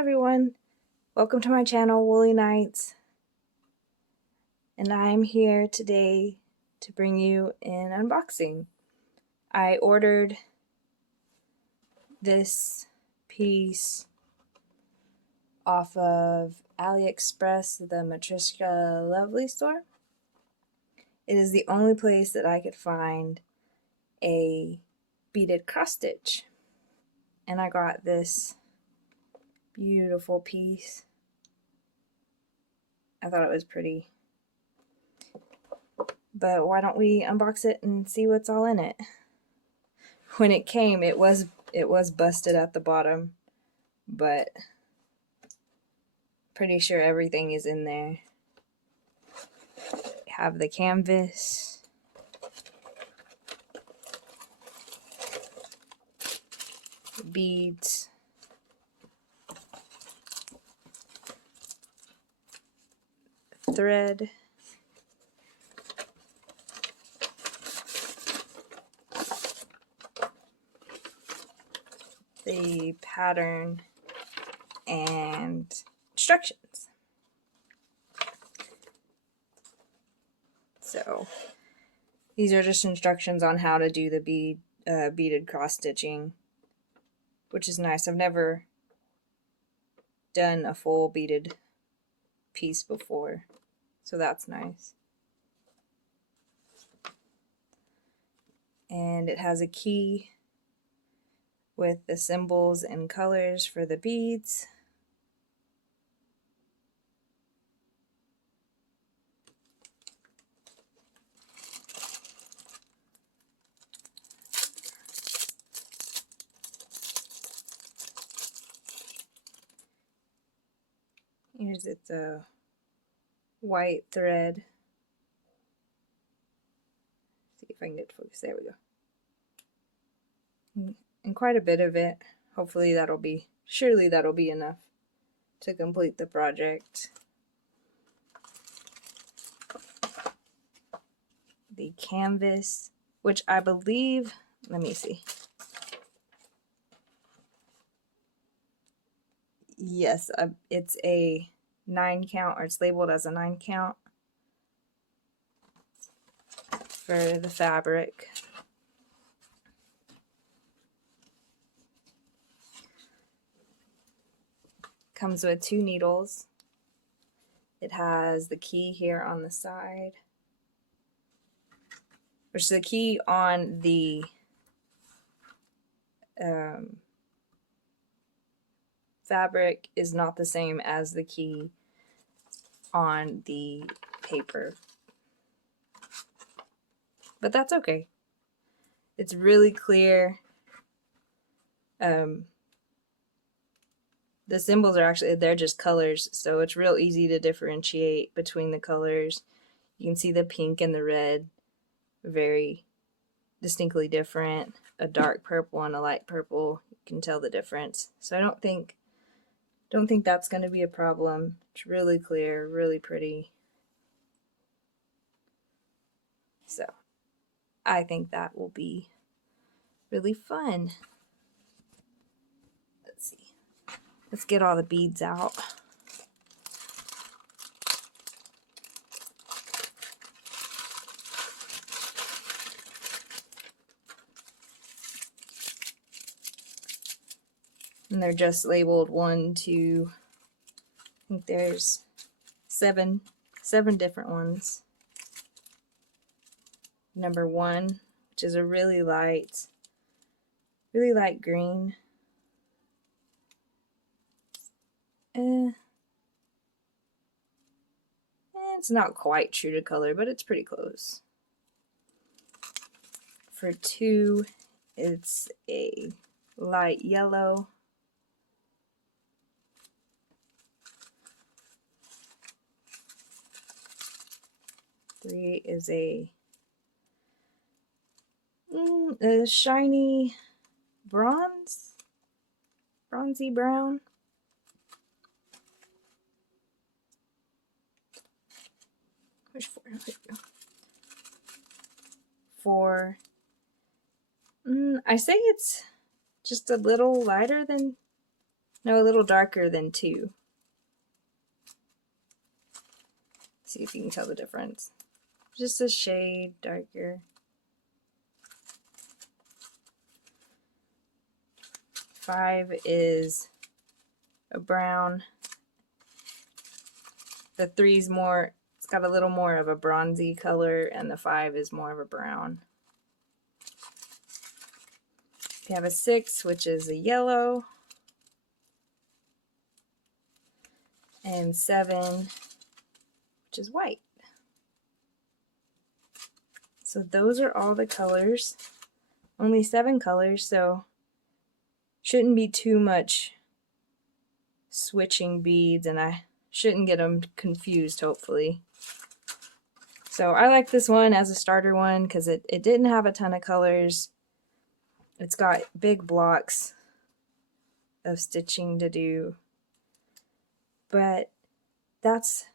everyone, welcome to my channel, Woolly Nights, and I'm here today to bring you an unboxing. I ordered this piece off of AliExpress, the Matryoshka Lovely store. It is the only place that I could find a beaded cross stitch, and I got this beautiful piece. I thought it was pretty. But why don't we unbox it and see what's all in it? When it came, it was busted at the bottom, but pretty sure everything is in there. Have the canvas, the beads, thread, the pattern, and instructions. So these are just instructions on how to do the beaded cross stitching, which is nice. I've never done a full beaded piece before, so that's nice. And it has a key with the symbols and colors for the beads. Here's its white thread. See if I can get to focus. There we go. And quite a bit of it. Hopefully surely that'll be enough to complete the project. The canvas, which I believe, let me see. Yes, it's a 9 count, or it's labeled as a 9 count for the fabric. Comes with 2 needles. It has the key here on the side, which the key on the fabric is not the same as the key on the paper, but that's okay. It's really clear. The symbols are they're just colors, so it's real easy to differentiate between the colors. You can see the pink and the red, very distinctly different. A dark purple and a light purple, you can tell the difference. So I don't think that's going to be a problem. It's really clear, really pretty. So I think that will be really fun. Let's see. Let's get all the beads out. And they're just labeled 1, 2, I think there's 7 different ones. Number 1, which is a really light green. It's not quite true to color, but it's pretty close. For 2, it's a light yellow. Three is a shiny bronzy brown. Where's 4? There we go. 4. I say it's just a little lighter than No, a little darker than 2. See if you can tell the difference. Just a shade darker. 5 is a brown. The 3's more, it's got a little more of a bronzy color, and the 5 is more of a brown. You have a 6, which is a yellow, and 7, which is white. So those are all the colors. Only 7 colors, so shouldn't be too much switching beads, and I shouldn't get them confused, hopefully. So I like this one as a starter one because it didn't have a ton of colors. It's got big blocks of stitching to do. But that's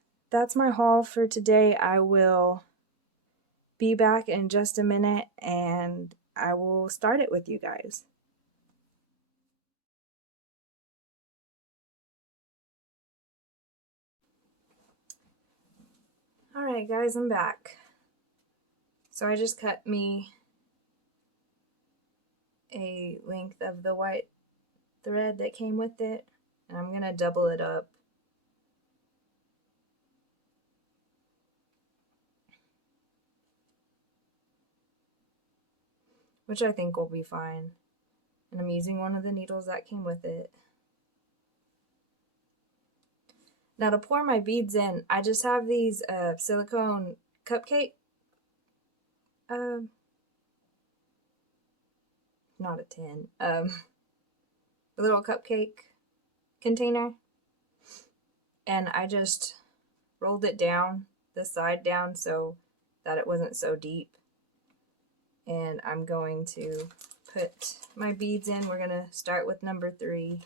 my haul for today. I will be back in just a minute and I will start it with you guys. Alright guys, I'm back. So I just cut me a length of the white thread that came with it, and I'm gonna double it up. Which I think will be fine. And I'm using one of the needles that came with it. Now to pour my beads in, I just have these silicone cupcake, not a tin, a little cupcake container. And I just rolled it down, the side down, so that it wasn't so deep. And I'm going to put my beads in. We're gonna start with number 3.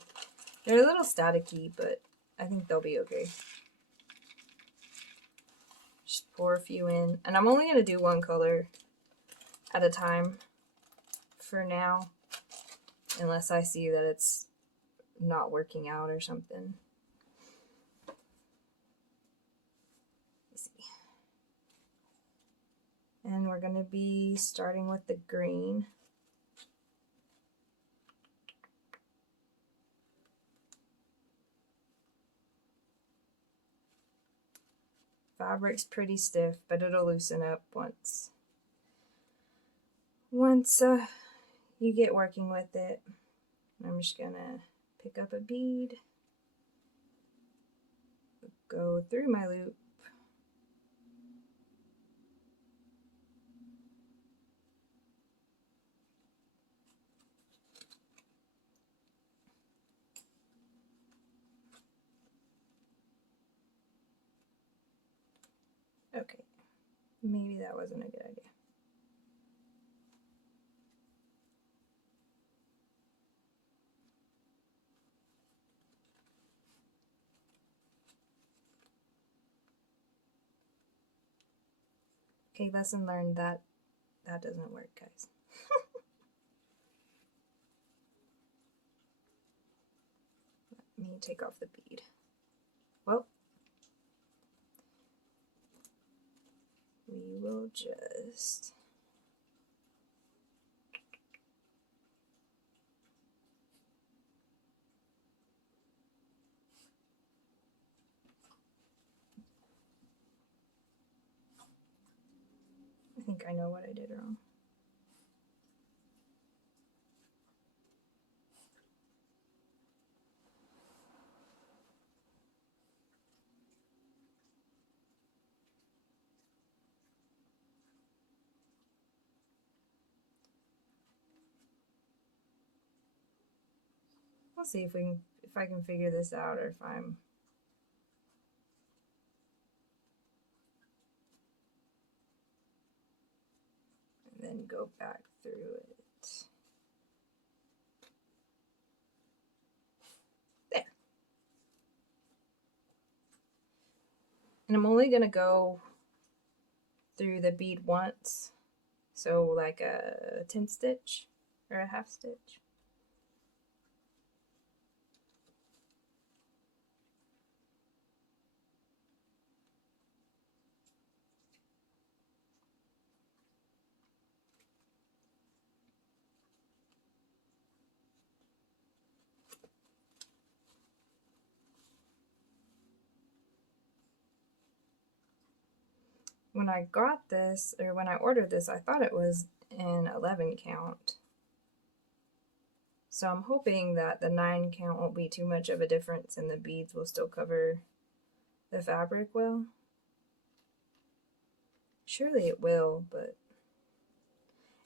They're a little staticky, but I think they'll be okay. Just pour a few in. And I'm only gonna do one color at a time for now, unless I see that it's not working out or something. Let's see. And we're gonna be starting with the green. Fabric's pretty stiff, but it'll loosen up once you get working with it. I'm just gonna pick up a bead, go through my loop, okay, maybe that wasn't a good idea. Okay, lesson learned. That doesn't work, guys. Let me take off the bead. Well, we will just I think I know what I did wrong. We'll see if I can figure this out, or if I'm and then go back through it. There. And I'm only gonna go through the bead once, so like a 10 stitch or a half stitch. when I got this, or when I ordered this, I thought it was an 11 count. So I'm hoping that the 9 count won't be too much of a difference and the beads will still cover the fabric well. Surely it will, but...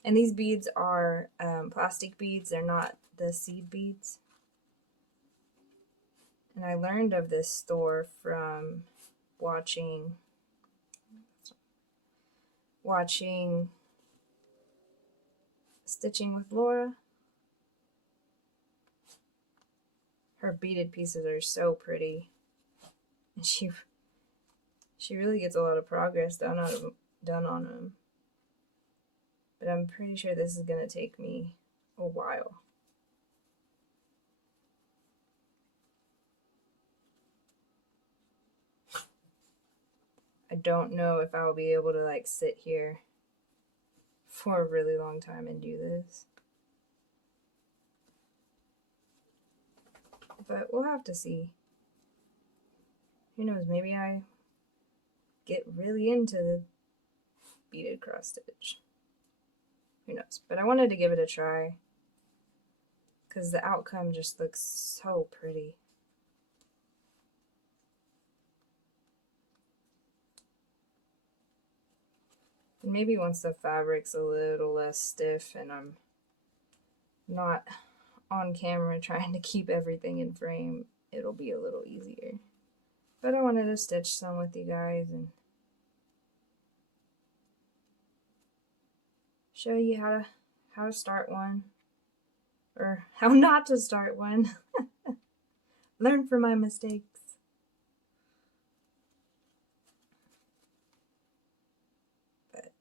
And these beads are plastic beads, they're not the seed beads. And I learned of this store from watching Stitching with Laura. Her beaded pieces are so pretty. And she really gets a lot of progress done on them. But I'm pretty sure this is going to take me a while. I don't know if I'll be able to like sit here for a really long time and do this. But we'll have to see. Who knows, maybe I get really into the beaded cross stitch. Who knows? But I wanted to give it a try because the outcome just looks so pretty. And maybe once the fabric's a little less stiff and I'm not on camera trying to keep everything in frame, it'll be a little easier. But I wanted to stitch some with you guys and show you how to start one, or how not to start one. Learn from my mistakes. But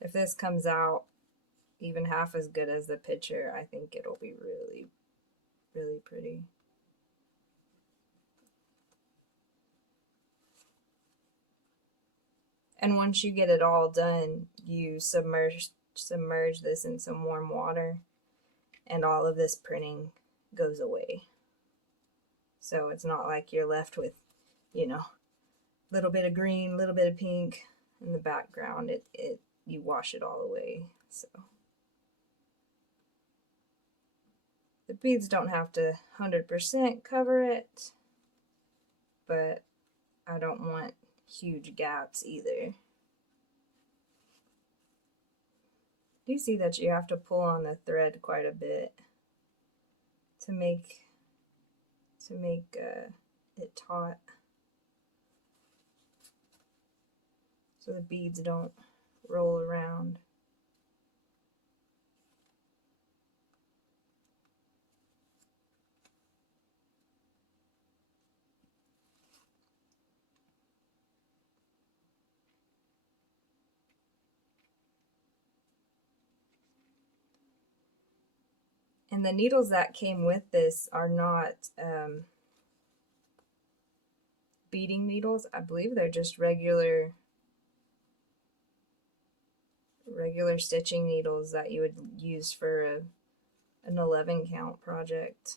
if this comes out even half as good as the picture, I think it'll be really, really pretty. And once you get it all done, you submerge this in some warm water, and all of this printing goes away. So it's not like you're left with, you know, a little bit of green, a little bit of pink in the background. You wash it all away. So the beads don't have to 100% cover it, but I don't want huge gaps either. You see that you have to pull on the thread quite a bit to make it taut, so the beads don't roll around. And the needles that came with this are not beading needles. I believe they're just regular stitching needles that you would use for an 11 count project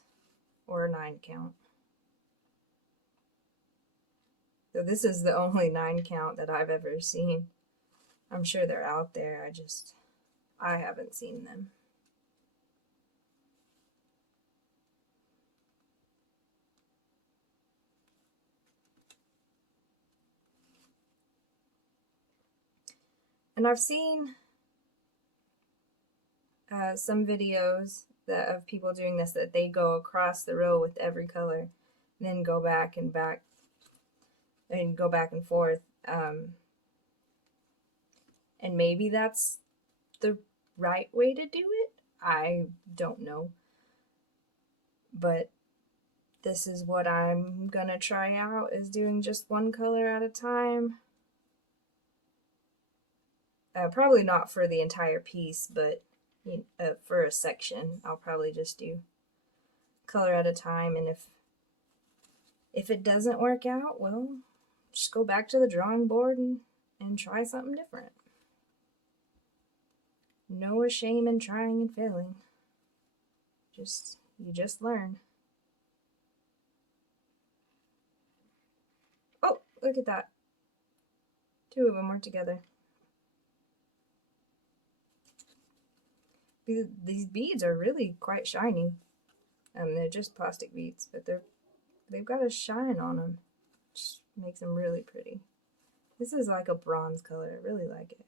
or a 9 count. So this is the only 9 count that I've ever seen. I'm sure they're out there, I haven't seen them. And I've seen some videos of people doing this, that they go across the row with every color, and then go back and forth. And maybe that's the right way to do it. I don't know. But this is what I'm gonna try out, is doing just one color at a time. Probably not for the entire piece, but for a section, I'll probably just do color at a time. And if it doesn't work out, well, just go back to the drawing board and try something different. No shame in trying and failing. You just learn. look at that. Two of them were together. These beads are really quite shiny. They're just plastic beads, but they've got a shine on them, which makes them really pretty. This is like a bronze color. I really like it.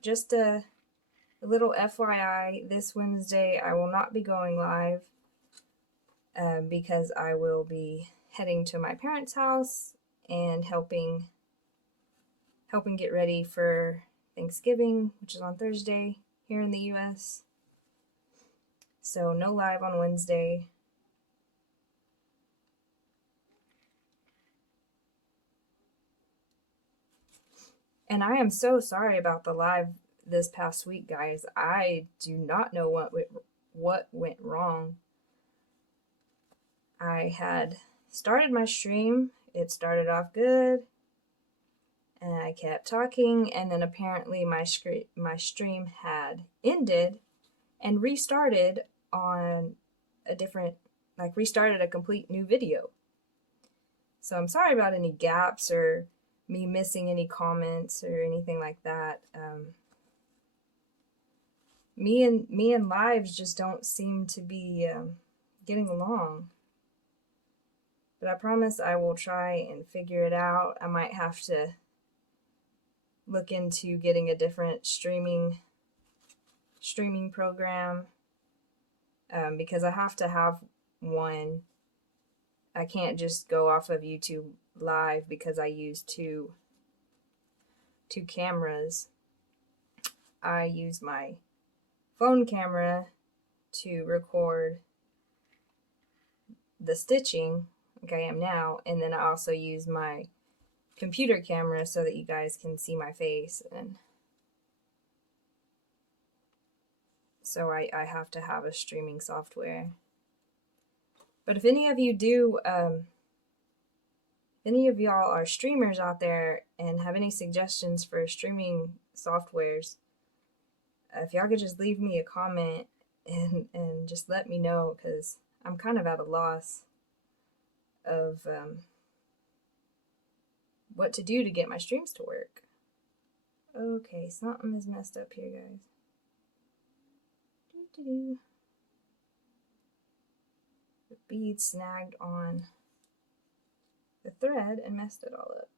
Just a little FYI, this Wednesday I will not be going live because I will be heading to my parents' house and helping get ready for Thanksgiving, which is on Thursday here in the US. So no live on Wednesday. And I am so sorry about the live this past week, guys. I do not know what went wrong. I had started my stream. It started off good. And I kept talking, and then apparently my stream had ended and restarted on a different, like restarted a complete new video. So I'm sorry about any gaps or me missing any comments or anything like that. Me and lives just don't seem to be getting along. But I promise I will try and figure it out. I might have to look into getting a different streaming program because I have to have one. I can't just go off of YouTube Live because I use two cameras. I use my phone camera to record the stitching like I am now, and then I also use my computer camera so that you guys can see my face, and so I have to have a streaming software. But if any of you do, any of y'all are streamers out there and have any suggestions for streaming softwares, if y'all could just leave me a comment and just let me know, because I'm kind of at a loss of what to do to get my streams to work. Okay, something is messed up here, guys. The bead snagged on the thread and messed it all up.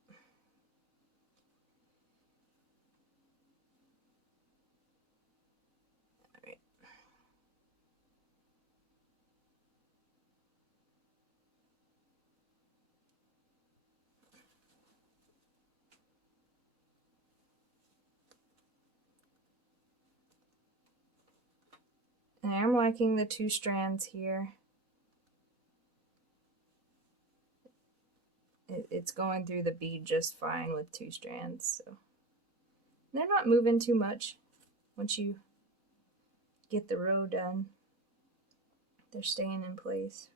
Alright. And I am liking the 2 strands here. It's going through the bead just fine with 2 strands, so they're not moving too much once you get the row done. They're staying in place.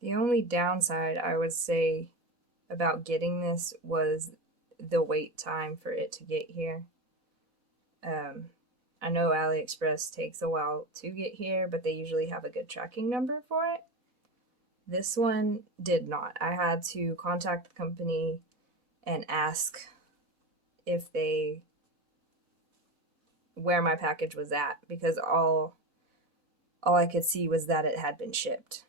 The only downside I would say about getting this was the wait time for it to get here. I know AliExpress takes a while to get here, but they usually have a good tracking number for it. This one did not. I had to contact the company and ask if where my package was at, because all I could see was that it had been shipped,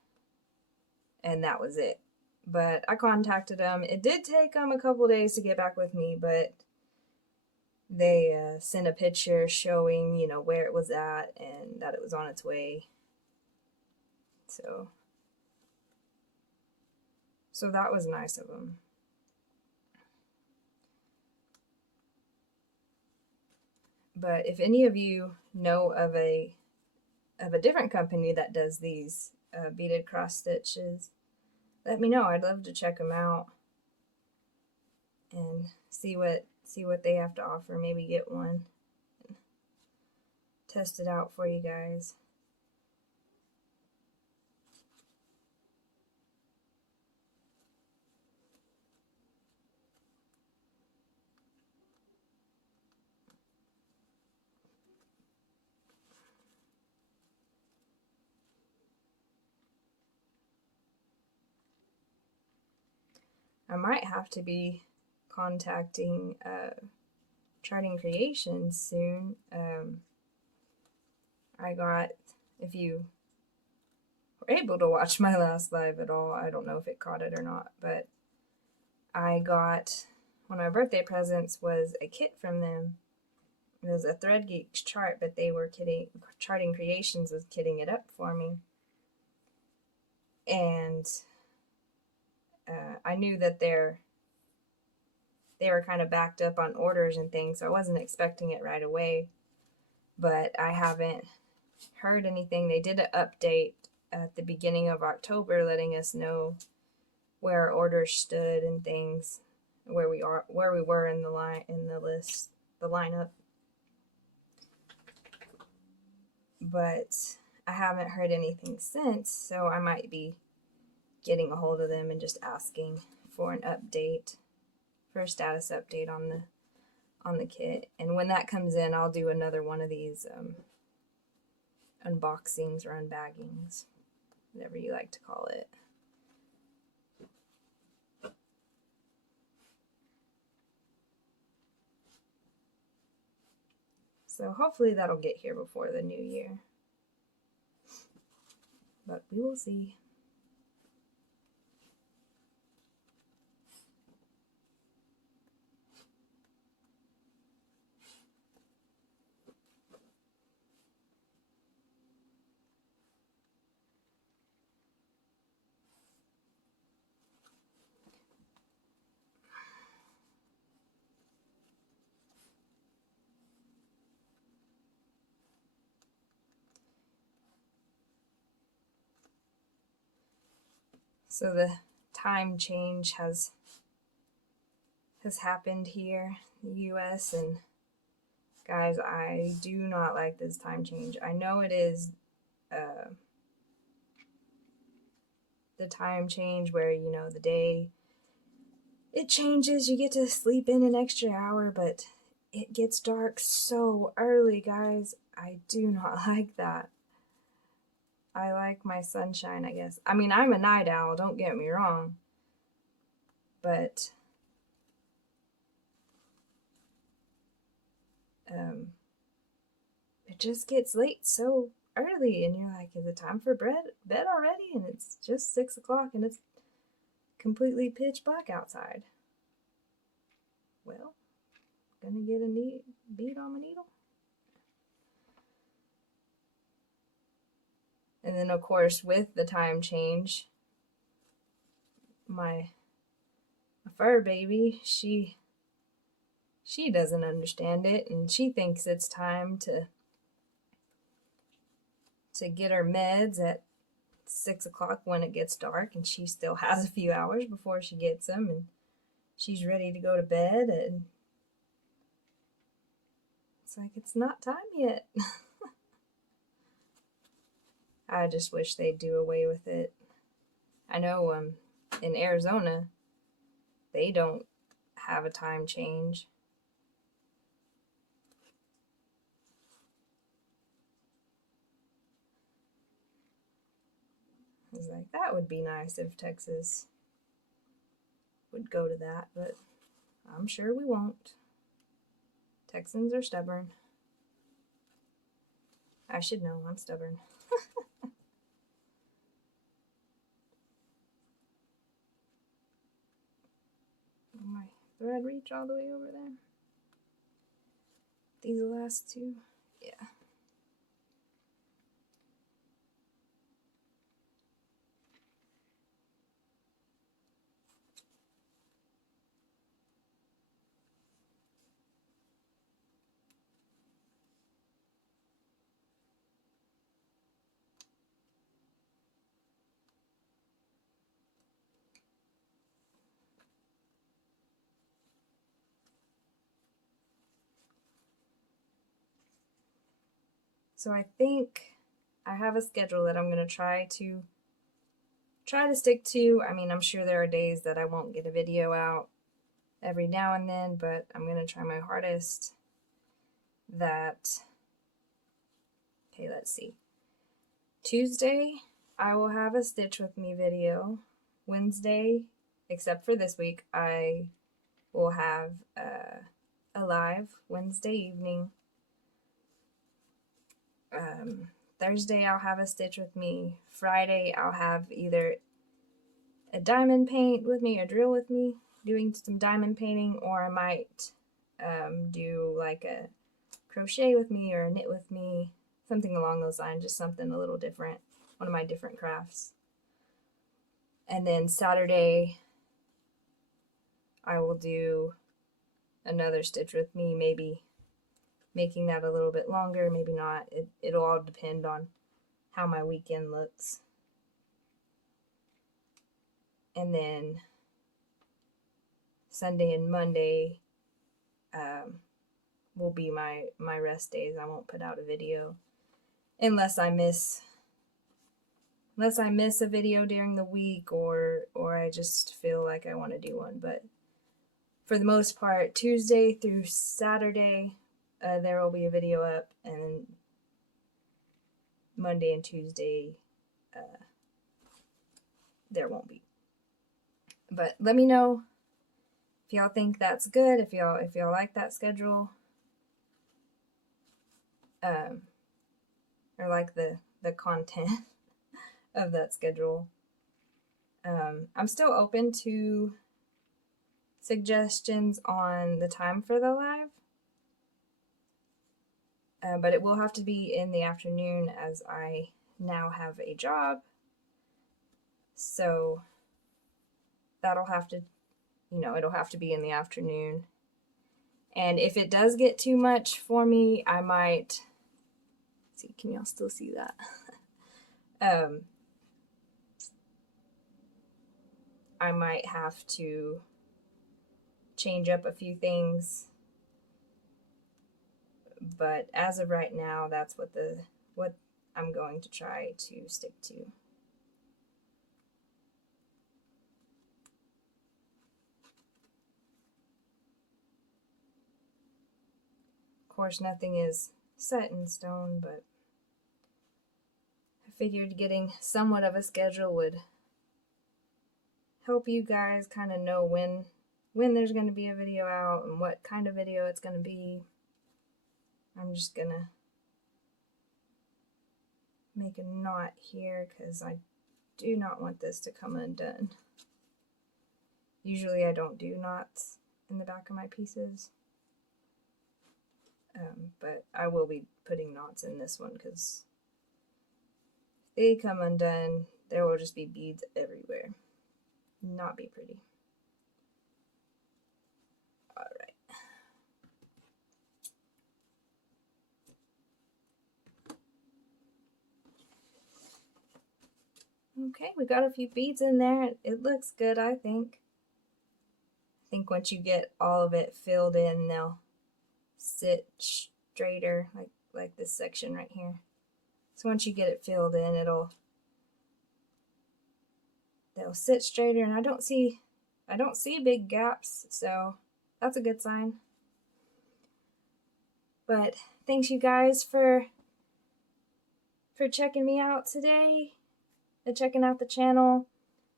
and that was it. But I contacted them. It did take them a couple days to get back with me, but they sent a picture showing, you know, where it was at and that it was on its way. So that was nice of them. But if any of you know of a different company that does these beaded cross stitches, let me know. I'd love to check them out and see what they have to offer. Maybe get one, test it out for you guys. I might have to be contacting Charting Creations soon. I got, if you were able to watch my last live at all, I don't know if it caught it or not, but I got, one of my birthday presents was a kit from them. It was a Thread Geeks chart, but they were Charting Creations was kitting it up for me. And I knew that they were kind of backed up on orders and things, so I wasn't expecting it right away. But I haven't heard anything. They did an update at the beginning of October, letting us know where our orders stood and things, where we were in the lineup. But I haven't heard anything since, so I might be getting a hold of them and just asking for an update, for a status update on the kit. And when that comes in, I'll do another one of these unboxings or unbaggings, whatever you like to call it. So hopefully that'll get here before the new year. But we will see. So the time change has happened here in the US, and guys, I do not like this time change. I know it is the time change where, you know, the day it changes, you get to sleep in an extra hour, but it gets dark so early, guys. I do not like that. I like my sunshine, I guess. I mean, I'm a night owl, don't get me wrong. But it just gets late so early, and you're like, is it time for bed already? And it's just 6 o'clock, and it's completely pitch black outside. Well, gonna get a bead on my needle. And then, of course, with the time change, my fur baby, she doesn't understand it, and she thinks it's time to get her meds at 6 o'clock when it gets dark, and she still has a few hours before she gets them, and she's ready to go to bed, and it's like, it's not time yet. I just wish they'd do away with it. I know in Arizona, they don't have a time change. I was like, that would be nice if Texas would go to that, but I'm sure we won't. Texans are stubborn. I should know, I'm stubborn. My thread reach all the way over there. These last two, yeah. So I think I have a schedule that I'm going to try to stick to. I mean, I'm sure there are days that I won't get a video out every now and then, but I'm going to try my hardest that, okay, let's see. Tuesday, I will have a Stitch With Me video. Wednesday, except for this week, I will have a live Wednesday evening. Thursday, I'll have a Stitch With Me. Friday, I'll have either a diamond paint with me, a drill with me, doing some diamond painting, or I might do like a crochet with me or a knit with me, something along those lines, just something a little different, one of my different crafts. And then Saturday, I will do another Stitch With Me, maybe making that a little bit longer, maybe not. It'll all depend on how my weekend looks. And then Sunday and Monday will be my rest days. I won't put out a video unless I miss a video during the week, or I just feel like I want to do one. But for the most part, Tuesday through Saturday, there will be a video up, and Monday and Tuesday, there won't be. But let me know if y'all think that's good, if y'all like that schedule, or like the content of that schedule. I'm still open to suggestions on the time for the live, but it will have to be in the afternoon, as I now have a job. So that'll have to, it'll have to be in the afternoon. And if it does get too much for me, I might, see, can y'all still see that? I might have to change up a few things. But as of right now, that's what I'm going to try to stick to. Of course, nothing is set in stone, but I figured getting somewhat of a schedule would help you guys kind of know when there's going to be a video out and what kind of video it's going to be. I'm just going to make a knot here because I do not want this to come undone. Usually I don't do knots in the back of my pieces, but I will be putting knots in this one because if they come undone, there will just be beads everywhere. Not be pretty. Alright. Okay, we got a few beads in there. It looks good, I think. I think once you get all of it filled in, they'll sit straighter, like this section right here. So once you get it filled in, they'll sit straighter, and I don't see big gaps, so that's a good sign. But thanks you guys for checking me out today and checking out the channel.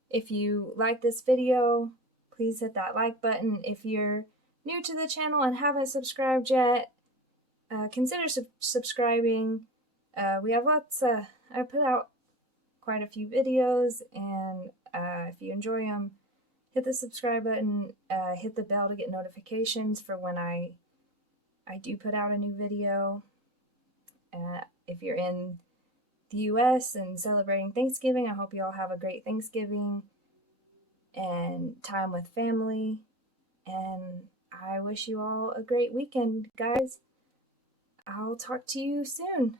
If you like this video, please hit that like button. If you're new to the channel and haven't subscribed yet, consider subscribing. We have I put out quite a few videos, and if you enjoy them, hit the subscribe button, hit the bell to get notifications for when I do put out a new video. If you're in the US and celebrating Thanksgiving, I hope you all have a great Thanksgiving and time with family, and I wish you all a great weekend, guys. I'll talk to you soon.